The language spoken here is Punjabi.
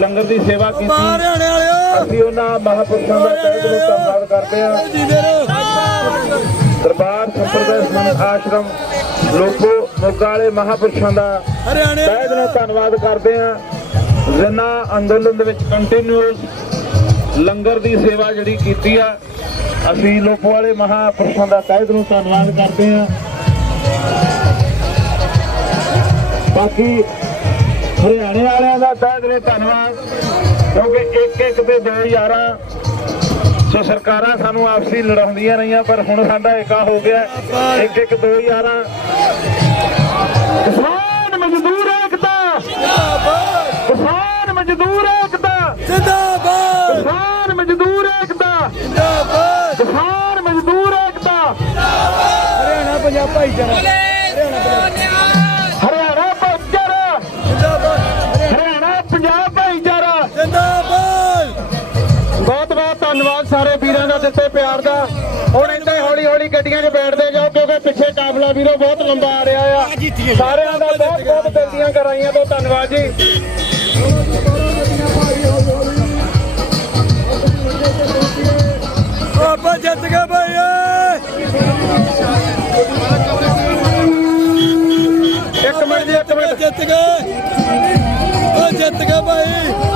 ਲੰਗਰ ਦੀ ਸੇਵਾ ਕੀਤੀ। ਅਸੀਂ ਉਹਨਾਂ ਮਹਾਂਪੁਰਸ਼ਾਂ ਦਾ ਤਹਿ ਦਿਲੋਂ ਧੰਨਵਾਦ ਕਰਦੇ ਹਾਂ। ਦਰਬਾਰ ਸੰਪਰਦਾਇ ਸਮਾਨ ਆਸ਼ਰਮ ਲੋਕੋ ਮੋਗਾ ਵਾਲੇ ਮਹਾਂਪੁਰਸ਼ਾਂ ਦਾ ਤਹਿ ਦਿਲੋਂ ਧੰਨਵਾਦ ਕਰਦੇ ਹਾਂ। ਜਿਨ੍ਹਾਂ ਅੰਦੋਲਨ ਦੇ ਵਿੱਚ ਕੰਟੀਨਿਊਸ ਲੰਗਰ ਦੀ ਸੇਵਾ ਜਿਹੜੀ ਕੀਤੀ ਆ ਅਸੀਂ ਲੋਕੋ ਵਾਲੇ ਮਹਾਂਪੁਰਸ਼ਾਂ ਦਾ ਤਹਿ ਦਿਲੋਂ ਧੰਨਵਾਦ ਕਰਦੇ ਹਾਂ। ਬਾਕੀ ਹਰਿਆਣੇ ਵਾਲਿਆਂ ਦਾ ਤਹਿ ਦਿਲੋਂ ਧੰਨਵਾਦ ਕਿਉਂਕਿ ਇੱਕ ਇੱਕ ਤੇ ਦੋ ਯਾਰਾਂ ਸੋ ਸਰਕਾਰਾਂ ਸਾਨੂੰ ਆਪਸੀ ਲੜਾਉਂਦੀਆਂ ਰਹੀਆਂ ਪਰ ਹੁਣ ਸਾਡਾ ਏਕਾ ਹੋ ਗਿਆ ਇੱਕ ਇੱਕ ਦੋ ਯਾਰਾਂ। ਕਿਸਾਨ ਮਜ਼ਦੂਰ ਏਕਤਾ! ਜਿੰਦਾਬਾਦ ਕਿਸਾਨ ਮਜ਼ਦੂਰ ਏਕਤਾ! ਜਿੰਦਾਬਾਦ! ਕਿਸਾਨ ਮਜ਼ਦੂਰ ਏਕਤਾ! ਜਿੰਦਾਬਾਦ! ਕਿਸਾਨ ਮਜ਼ਦੂਰ ਏਕਤਾ! ਹਰਿਆਣਾ ਪੰਜਾਬ ਭਾਈਚਾਰਾ। ਧੰਨਵਾਦ ਸਾਰੇ ਵੀਰਾਂ ਦਾ ਦਿੱਤੇ ਪਿਆਰ ਦਾ। ਹੁਣ ਇੱਥੇ ਹੌਲੀ ਹੌਲੀ ਗੱਡੀਆਂ 'ਚ ਬੈਠਦੇ ਜਾਓ ਕਿਉਂਕਿ ਪਿੱਛੇ ਕਾਫਲਾ ਵੀਰੋ ਬਹੁਤ ਲੰਬਾ ਆ ਰਿਹਾ ਆ। ਸਾਰਿਆਂ ਦਾ ਬਹੁਤ ਬਹੁਤ ਦਿਲ ਕਰਾਈਆਂ ਤੋਂ ਧੰਨਵਾਦ ਜੀ। ਜਿੱਤ ਗਏ ਭਾਈ ਇੱਕ ਮਿੰਟ ਜੀ ਇੱਕ ਮਿੰਟ। ਜਿੱਤ ਗਏ। ਉਹ ਜਿੱਤ ਗਏ ਭਾਈ